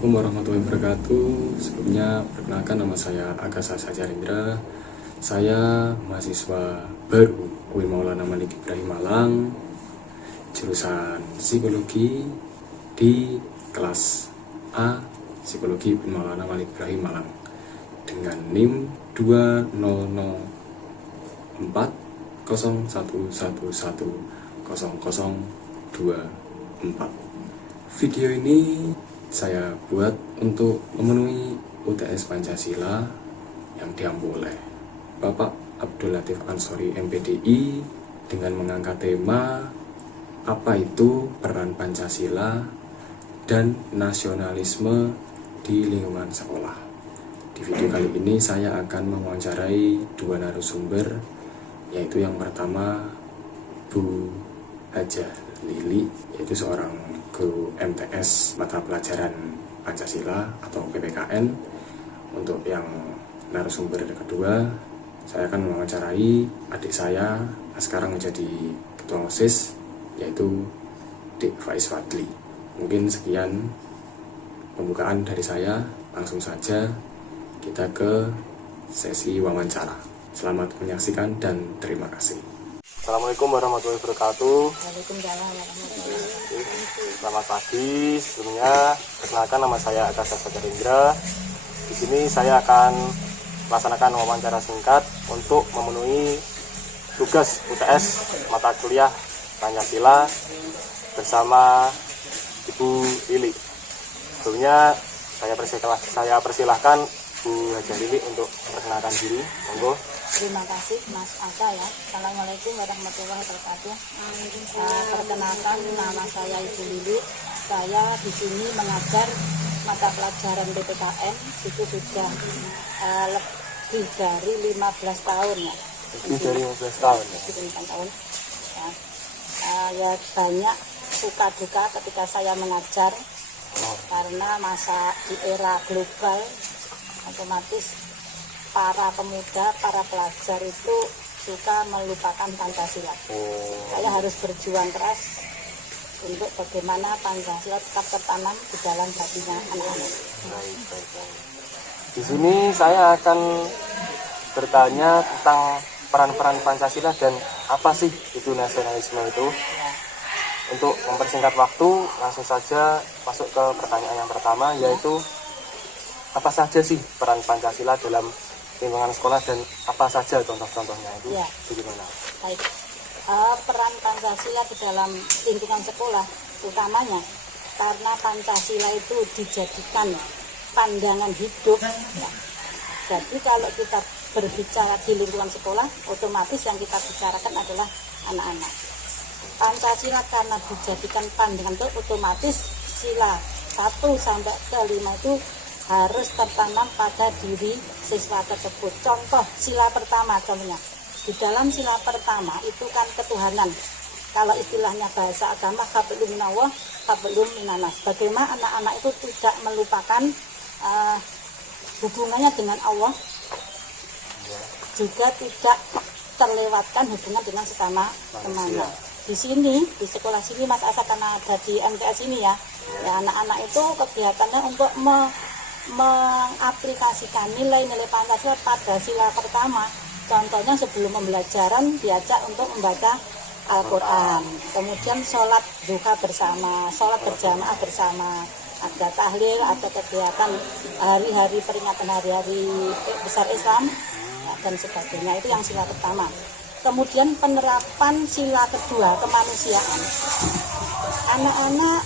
Assalamualaikum warahmatullahi wabarakatuh. Sebelumnya perkenalkan, nama saya Agasa Sajarindra. Saya mahasiswa baru UIN Maulana Malik Ibrahim Malang, jurusan psikologi di kelas A Psikologi UIN Maulana Malik Ibrahim Malang dengan NIM 200401110024. Video ini saya buat untuk memenuhi UTS Pancasila yang diampu oleh Bapak Abdul Latif Ansori MPDI dengan mengangkat tema apa itu peran Pancasila dan nasionalisme di lingkungan sekolah. Di video kali ini saya akan mewawancarai dua narasumber, yaitu yang pertama Bu Haja Lili, yaitu seorang guru MTS mata pelajaran Pancasila atau PPKN. Untuk yang narasumber kedua, saya akan mewawancarai adik saya sekarang menjadi ketua OSIS, yaitu Dik Faiz Fadli. Mungkin sekian pembukaan dari saya, langsung saja kita ke sesi wawancara. Selamat menyaksikan dan terima kasih. Assalamualaikum warahmatullahi wabarakatuh. Waalaikumsalam warahmatullahi wabarakatuh. Selamat pagi. Sebelumnya perkenalkan, nama saya Agasa Sajarindra. Di sini saya akan melaksanakan wawancara singkat untuk memenuhi tugas UTS mata kuliah Pancasila bersama Ibu Lili. Sebelumnya saya persilahkan Bu Haja Lili untuk memperkenalkan diri. Monggo. Terima kasih Mas Asa ya. Assalamualaikum warahmatullahi wabarakatuh. Perkenalkan, nama saya Ibu Lili. Saya di sini mengajar mata pelajaran PPKN itu sudah lebih dari 15 tahun ya. Lebih dari 15 tahun. Lebih dari 15 tahun. Ya. Ya banyak suka duka ketika saya mengajar karena masa di era global otomatis para pemuda, para pelajar itu suka melupakan Pancasila. Saya harus berjuang keras untuk bagaimana Pancasila tetap tertanam di dalam hatinya anak-anak. Di sini saya akan bertanya tentang peran-peran Pancasila dan apa sih itu nasionalisme itu. Untuk mempersingkat waktu, langsung saja masuk ke pertanyaan yang pertama, yaitu apa saja sih peran Pancasila dalam lingkungan sekolah dan apa saja contoh-contohnya itu? Ya. Bagaimana? Baik. Peran Pancasila di dalam lingkungan sekolah utamanya karena Pancasila itu dijadikan pandangan hidup ya. Jadi kalau kita berbicara di lingkungan sekolah, otomatis yang kita bicarakan adalah anak-anak. Pancasila karena dijadikan pandangan itu, otomatis sila 1 sampai ke 5 itu harus tertanam pada diri siswa tersebut. Contoh sila pertama, contohnya di dalam sila pertama itu kan ketuhanan. Kalau istilahnya bahasa agama, hablum minallah, hablum minanas. Bagaimana anak-anak itu tidak melupakan hubungannya dengan Allah, juga tidak terlewatkan hubungan dengan sesama temannya. Di sini, di sekolah sini Mas Asa, karena ada di MTS ini ya, anak-anak itu kegiatannya untuk mengaplikasikan nilai-nilai Pancasila pada sila pertama. Contohnya sebelum pembelajaran diajak untuk membaca Al-Quran, kemudian sholat duha bersama, sholat berjamaah bersama, ada tahlil, ada kegiatan hari-hari peringatan hari-hari besar Islam dan sebagainya. Itu yang sila pertama. Kemudian penerapan sila kedua, kemanusiaan. Anak-anak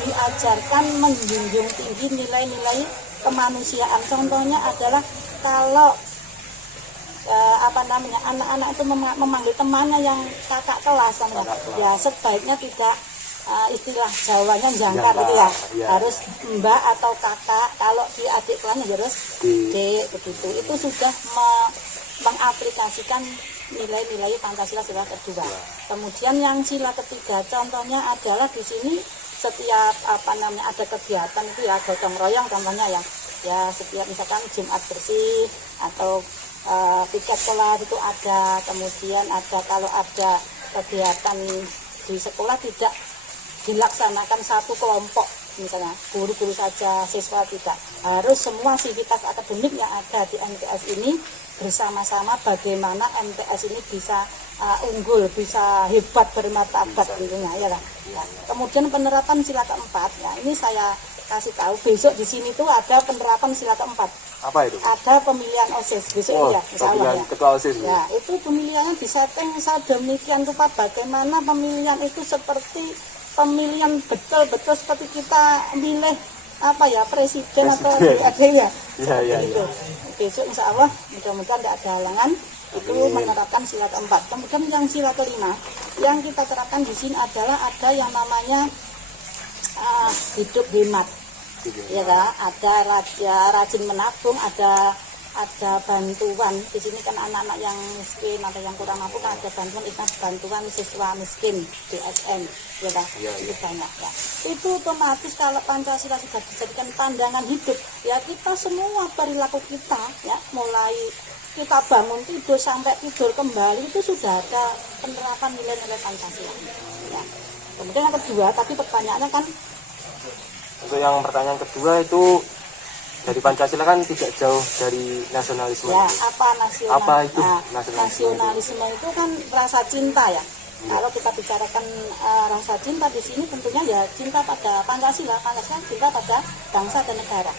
diajarkan menjunjung tinggi nilai-nilai kemanusiaan. Contohnya adalah kalau anak-anak itu memanggil temannya yang kakak kelas, ya sebaiknya tidak istilah Jawanya jangkar gitu ya. Harus mbak atau kakak. Kalau di adik kelasnya harus dek begitu. Itu sudah mengaplikasikan nilai-nilai Pancasila sila kedua. Kemudian yang sila ketiga, contohnya adalah di sini setiap ada kegiatan itu ya gotong royong contohnya ya setiap misalkan Jumat bersih atau piket sekolah itu ada. Kemudian ada kalau ada kegiatan di sekolah tidak dilaksanakan satu kelompok misalnya guru-guru saja, siswa tidak. Harus semua sivitas akademik yang ada di MTS ini bersama-sama bagaimana MTS ini bisa unggul, bisa hebat, bermartabat tentunya ya kan. Nah, kemudian penerapan sila keempat, ya ini saya kasih tahu besok di sini tuh ada penerapan sila keempat. Apa itu? Ada pemilihan OSIS besok ini ya, insya Allah pemilihan ya. ketua OSIS. Ya, itu pemilihannya disetting sedemikian rupa bagaimana pemilihan itu seperti pemilihan betul-betul seperti kita milih apa ya presiden. Atau ada ya. Iya. Itu. Besok insya Allah mudah-mudahan tidak ada halangan itu menerapkan sila keempat. Kemudian yang sila kelima yang kita terapkan di sini adalah ada yang namanya hidup hemat. Ya kan? Ada rajin menabung, ada bantuan. Di sini kan anak-anak yang miskin atau yang kurang mampu kan ada bantuan siswa miskin DSM, ya kan? Itu banyak ya. Itu otomatis kalau Pancasila sudah dijadikan pandangan hidup, ya kita semua perilaku kita ya, mulai kita bangun tidur sampai tidur kembali itu sudah ada penerapan nilai-nilai Pancasila. Ya. Kemudian yang kedua, tadi pertanyaannya kan. Untuk yang pertanyaan kedua itu dari Pancasila kan tidak jauh dari nasionalisme. Ya, apa nasional? Apa itu nah, nasionalisme? Nasionalisme itu kan rasa cinta ya. Kalau kita bicarakan rasa cinta di sini tentunya ya cinta pada Pancasila, cinta pada bangsa dan negara.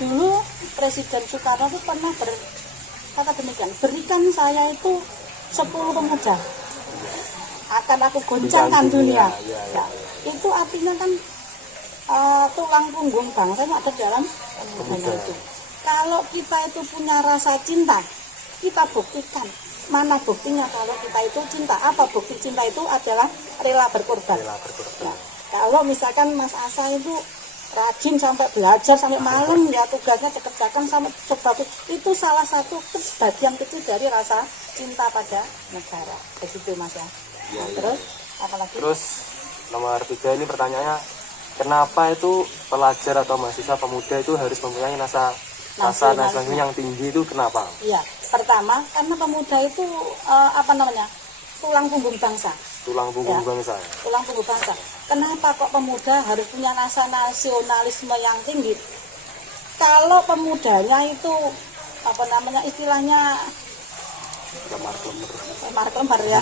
Dulu Presiden Soekarno itu pernah berkata demikian, berikan saya itu 10 pemuda, akan aku goncangkan dunia. Ya, itu artinya kan tulang punggung bangsa itu ada dalam pemuda itu. Kalau kita itu punya rasa cinta, kita buktikan. Mana buktinya kalau kita itu cinta? Apa bukti cinta itu adalah rela berkorban. Ya. Kalau misalkan Mas Asa itu rajin sampai belajar sampai malam ya, tugasnya dikerjakan sampai sebagus itu salah satu bagian kecil dari rasa cinta pada negara. Begitu Mas ya. Terus apalagi? Terus nomor 3 ini pertanyaannya, kenapa itu pelajar atau mahasiswa pemuda itu harus mempunyai rasa nasionalisme yang tinggi, itu kenapa? Iya, pertama karena pemuda itu tulang punggung bangsa. Tulang punggung bangsa. Tulang punggung bangsa. Kenapa kok pemuda harus punya rasa nasionalisme yang tinggi? Kalau pemudanya itu istilahnya lemar ya.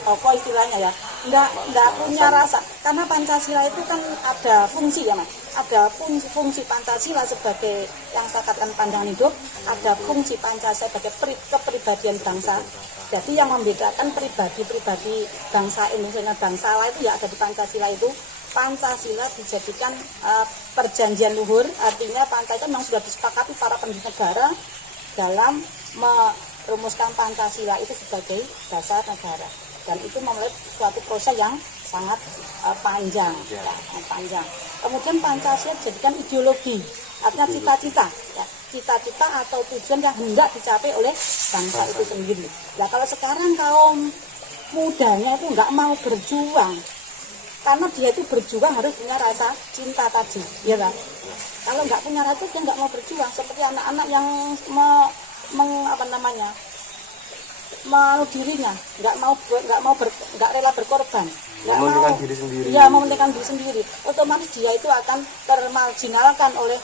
Apa istilahnya ya, nggak punya rasa, karena Pancasila itu kan ada fungsi ya Mas, ada fungsi Pancasila sebagai yang saya katakan pandangan hidup, ada fungsi Pancasila sebagai kepribadian bangsa. Jadi yang membedakan pribadi bangsa Indonesia dan bangsa lain itu ya ada di Pancasila itu. Pancasila dijadikan perjanjian luhur, artinya Pancasila memang sudah disepakati para pendiri negara dalam merumuskan Pancasila itu sebagai dasar negara. Dan itu memulai suatu proses yang sangat panjang. Kemudian Pancasila dijadikan ideologi, artinya cita-cita, ya, cita-cita atau tujuan yang hendak dicapai oleh bangsa itu sendiri. Nah kalau sekarang kaum mudanya itu nggak mau berjuang, karena dia itu berjuang harus punya rasa cinta tadi, ya kan? Kalau nggak punya rasa dia nggak mau berjuang, seperti anak-anak yang mau dirinya, nggak rela berkorban, mementingkan diri sendiri. Ya, mementingkan diri sendiri. Otomatis dia itu akan termarginalkan oleh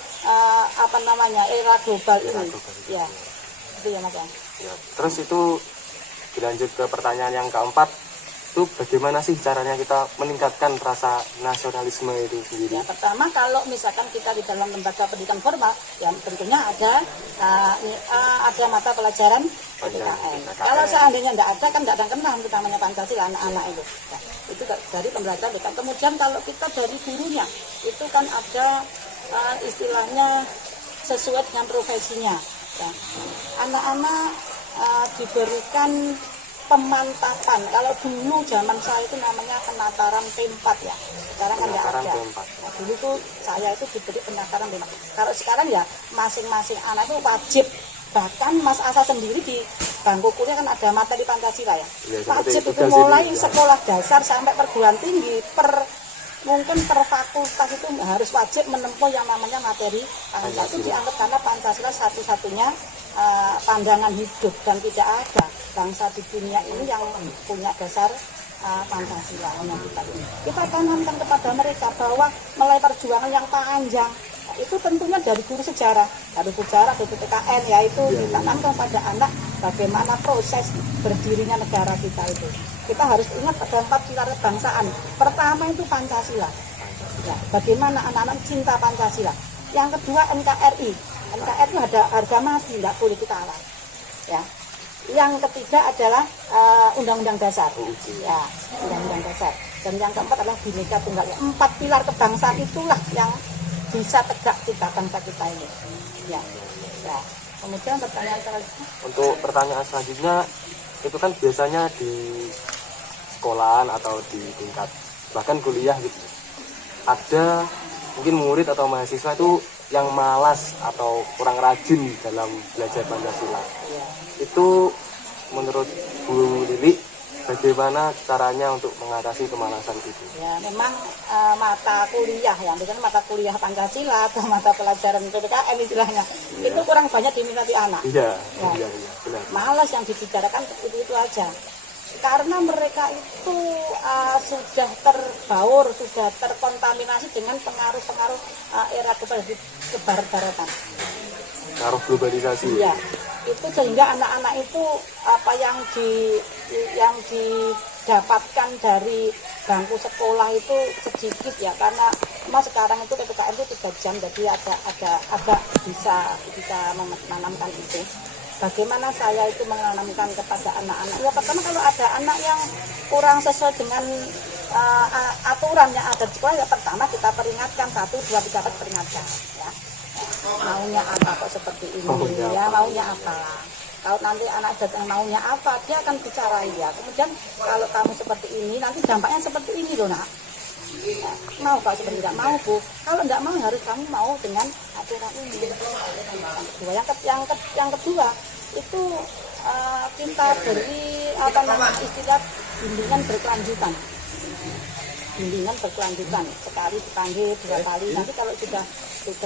era global ini. Ya, itu ya Mas ya. Terus itu dilanjut ke pertanyaan yang keempat, itu bagaimana sih caranya kita meningkatkan rasa nasionalisme itu sendiri? Ya, pertama kalau misalkan kita di dalam lembaga pendidikan formal, ya tentunya ada mata pelajaran PKN. Kalau seandainya tidak ada, kan tidak akan kenal utamanya Pancasila anak-anak itu. Nah, itu dari pembelajaran PKN. Kemudian kalau kita dari gurunya, itu kan ada istilahnya sesuai dengan profesinya. Ya. Anak-anak diberikan pemantapan. Kalau dulu zaman saya itu namanya penataran P4 ya. Sekarang kan nggak ada. Nah, dulu tuh saya itu diberi penataran P4. Kalau sekarang ya masing-masing anak itu wajib. Bahkan Mas Asa sendiri di bangku kuliah kan ada materi Pancasila ya. Wajib itu mulai sekolah dasar sampai perguruan tinggi, mungkin per fakultas itu harus wajib menempuh yang namanya materi Pancasila. Itu dianggap karena Pancasila satu-satunya pandangan hidup, dan tidak ada bangsa di dunia ini yang punya dasar Pancasila kita ini. Kita tanamkan kepada mereka bahwa mulai perjuangan yang panjang itu tentunya dari guru sejarah, dari PTKN, yaitu ditanamkan pada anak bagaimana proses berdirinya negara kita itu. Kita harus ingat pada 4 pilar kebangsaan. Pertama itu Pancasila. Ya, bagaimana anak-anak cinta Pancasila. Yang kedua NKRI. NKRI itu ada harga mati, tidak boleh kita lawan. Ya. Yang ketiga adalah Undang-Undang Dasar. Ya, Undang-Undang Dasar. Dan yang keempat adalah Bhinneka Tunggal Ika. 4 pilar kebangsaan itulah yang bisa tegak kita bangsa kita ini. Ya. Ya. Kemudian pertanyaan selanjutnya. Untuk pertanyaan selanjutnya, itu kan biasanya di sekolahan atau di tingkat bahkan kuliah gitu, ada mungkin murid atau mahasiswa itu yang malas atau kurang rajin dalam belajar Pancasila. Ya. Itu menurut Bu Lili, bagaimana caranya untuk mengatasi kemalasan itu? Ya, memang mata kuliah ya, bukan mata kuliah Pancasila atau mata pelajaran PPKN istilahnya, itu kurang banyak diminati anak. Iya, Ya. iya, benar. Malas yang dibicarakan itu aja. Karena mereka itu sudah terbaur, sudah terkontaminasi dengan pengaruh-pengaruh era kebarat-baratan. Pengaruh globalisasi. Iya, itu sehingga anak-anak itu apa yang didapatkan dari bangku sekolah itu sedikit ya, karena memang sekarang itu PPKN itu 3 jam, jadi agak bisa menanamkan itu. Bagaimana saya itu menanamkan kepada anak-anak? Ya pertama, kalau ada anak yang kurang sesuai dengan aturan yang ada di sekolah, ya pertama kita peringatkan 1, 2, 3, 4 peringatkan ya. Maunya apa kok seperti ini, maunya apa. Kalau nanti anak datang maunya apa, dia akan bicara ya. Kemudian kalau kamu seperti ini, nanti dampaknya seperti ini loh nak. Ya, mau Pak seperti tidak mau Bu. Kalau tidak mau harus kamu mau dengan aturan ini. Yang kedua itu kita beri istilah bimbingan berkelanjutan. Bimbingan berkelanjutan, sekali dipanggil 2 kali. Nanti kalau sudah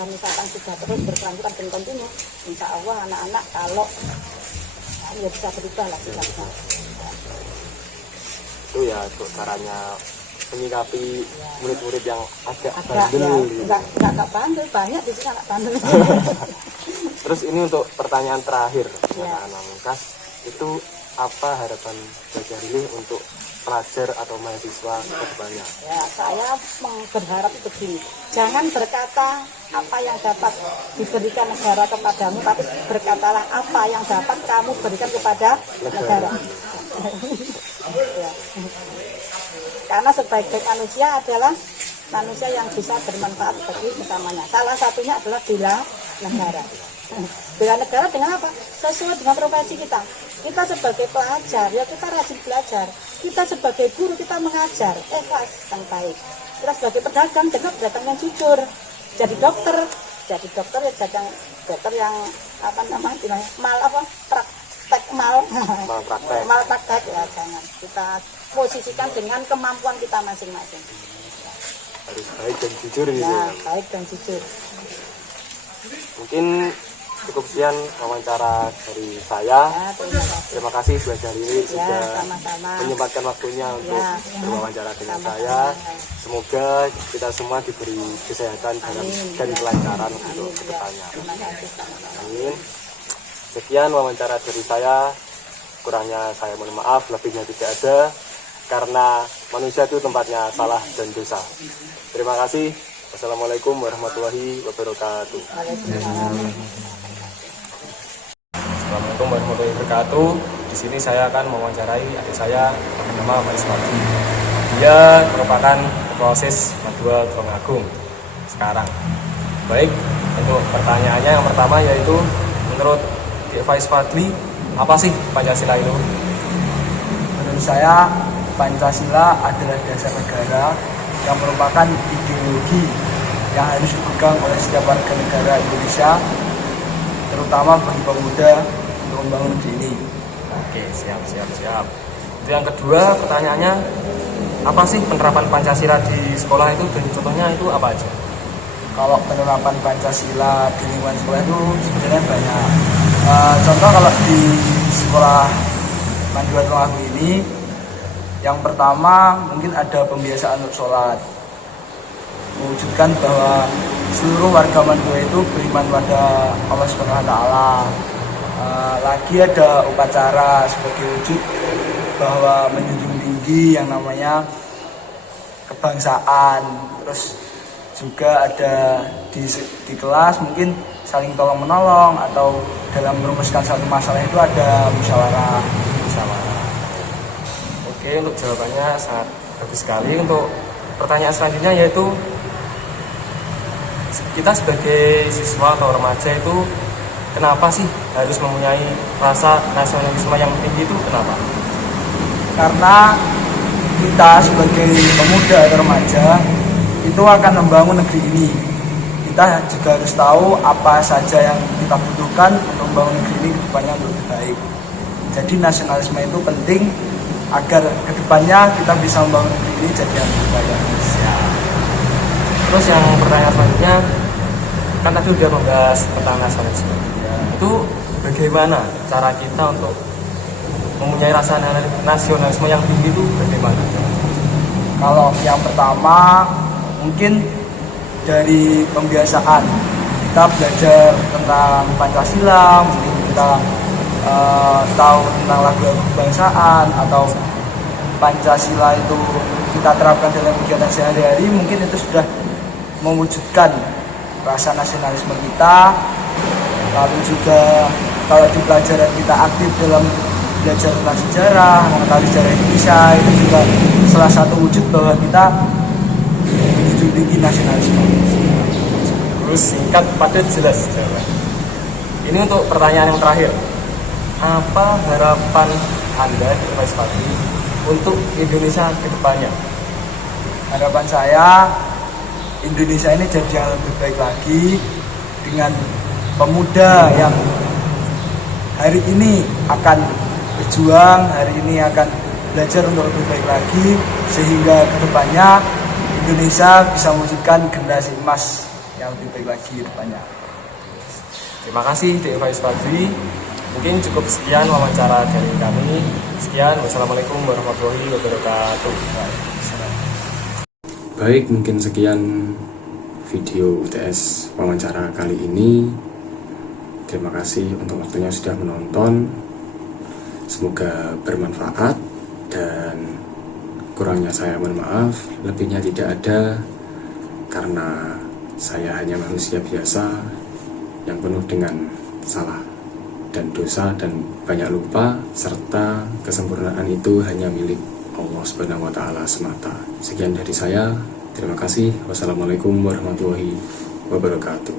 misalkan sudah terus berkelanjutan dan kontinu, insya Allah anak-anak kalau ya bisa berubah lah kita. Itu ya caranya menyikapi murid-murid yang agak Ya, bandel. enggak bandel, banyak di sini anak bandel. Terus ini untuk pertanyaan terakhir, Ya. anak Mungkas, itu apa harapan Belajar Lili untuk pelajar atau mahasiswa ke depannya? Ya, saya berharap begini, jangan berkata apa yang dapat diberikan negara kepadamu, tapi berkatalah apa yang dapat kamu berikan kepada negara. Ya. Karena sebaik-baik manusia adalah manusia yang bisa bermanfaat bagi sesamanya. Salah satunya adalah bela negara. Bela negara dengan apa? Sesuai dengan profesi kita. Kita sebagai pelajar, ya kita rajin belajar. Kita sebagai guru, kita mengajar. Ikhlas yang baik. Kita sebagai pedagang, dengan pedagang yang jujur. Jadi dokter ya jadi dokter yang apa namanya, mal praktek ya, jangan. Kita posisikan dengan kemampuan kita masing-masing. Harus baik dan jujur gitu. Ya, baik dan jujur. Mungkin cukup sekian wawancara dari saya. Ya, terima kasih. Terima kasih Belajar Lili Ya, sudah sama-sama. menyempatkan waktunya untuk Ya. berwawancara dengan Sama-sama. saya. Semoga kita semua diberi kesehatan Amin. dan kelancaran untuk Amin. Ya, kedepannya. terima kasih sama-sama. Amin. Sekian wawancara dari saya. Kurangnya saya mohon maaf, lebihnya tidak ada. Karena manusia itu tempatnya salah dan dosa. Terima kasih. Wassalamualaikum warahmatullahi wabarakatuh. Assalamualaikum warahmatullahi wabarakatuh. Di sini saya akan mewawancarai adik saya bernama Faiz Fadli. Dia merupakan proses Madua Tulungagung sekarang. Baik, untuk pertanyaannya yang pertama yaitu menurut Faiz Fadli, apa sih Pancasila itu? Menurut saya, Pancasila adalah dasar negara yang merupakan ideologi yang harus dipegang oleh setiap warga negara Indonesia, terutama bagi pemuda untuk membangun negeri ini. Oke, siap. Itu yang kedua pertanyaannya, apa sih penerapan Pancasila di sekolah itu dan contohnya itu apa aja? Kalau penerapan Pancasila di lingkungan sekolah itu sebenarnya banyak. Contoh kalau di sekolah Madua Tulungagung ini Yang pertama mungkin ada pembiasaan untuk sholat, mewujudkan bahwa seluruh warga Madura itu beriman pada Allah Subhanahu wa Ta'ala. Lagi ada upacara sebagai wujud bahwa menjunjung tinggi yang namanya kebangsaan. Terus juga ada di kelas mungkin saling tolong menolong, atau dalam merumuskan satu masalah itu ada musyawarah. Oke, untuk jawabannya sangat bagus sekali. Untuk pertanyaan selanjutnya yaitu, kita sebagai siswa atau remaja itu kenapa sih harus mempunyai rasa nasionalisme yang tinggi itu, kenapa? Karena kita sebagai pemuda atau remaja itu akan membangun negeri ini. Kita juga harus tahu apa saja yang kita butuhkan untuk membangun negeri ini kedepannya untuk lebih baik. Jadi nasionalisme itu penting agar kedepannya kita bisa membangun negeri ini jadi yang lebih baik. Terus yang pertanyaan selanjutnya, kan tadi udah membahas tentang nasionalisme. Itu bagaimana cara kita untuk mempunyai rasa nasionalisme yang tinggi itu bagaimana? Kalau yang pertama mungkin dari pembiasaan, kita belajar tentang Pancasila, mungkin kita tahu tentang lagu kebangsaan, atau Pancasila itu kita terapkan dalam kegiatan sehari-hari, mungkin itu sudah mewujudkan rasa nasionalisme kita. Lalu juga kalau di pelajaran kita aktif dalam belajar tentang sejarah, mengetahui sejarah Indonesia, itu juga salah satu wujud bahwa kita menjunjung tinggi nasionalisme. Terus singkat, padat, jelas jawaban. Ini untuk pertanyaan yang terakhir. Apa harapan Anda di Vice Fadli untuk Indonesia ke depannya? Harapan saya Indonesia ini jadi yang lebih baik lagi, dengan pemuda yang hari ini akan berjuang, hari ini akan belajar untuk lebih baik lagi, sehingga kedepannya Indonesia bisa mewujudkan generasi emas yang lebih baik lagi ke depannya. Terima kasih Dek Vice Fadli. Mungkin cukup sekian wawancara dari kami. Sekian, wassalamualaikum warahmatullahi wabarakatuh. Baik, mungkin sekian video UTS wawancara kali ini. Terima kasih untuk waktunya sudah menonton. Semoga bermanfaat, dan kurangnya saya mohon maaf, lebihnya tidak ada, karena saya hanya manusia biasa yang penuh dengan salah dan dosa dan banyak lupa, serta kesempurnaan itu hanya milik Allah Subhanahu wa Ta'ala semata. Sekian dari saya, terima kasih. Wassalamualaikum warahmatullahi wabarakatuh.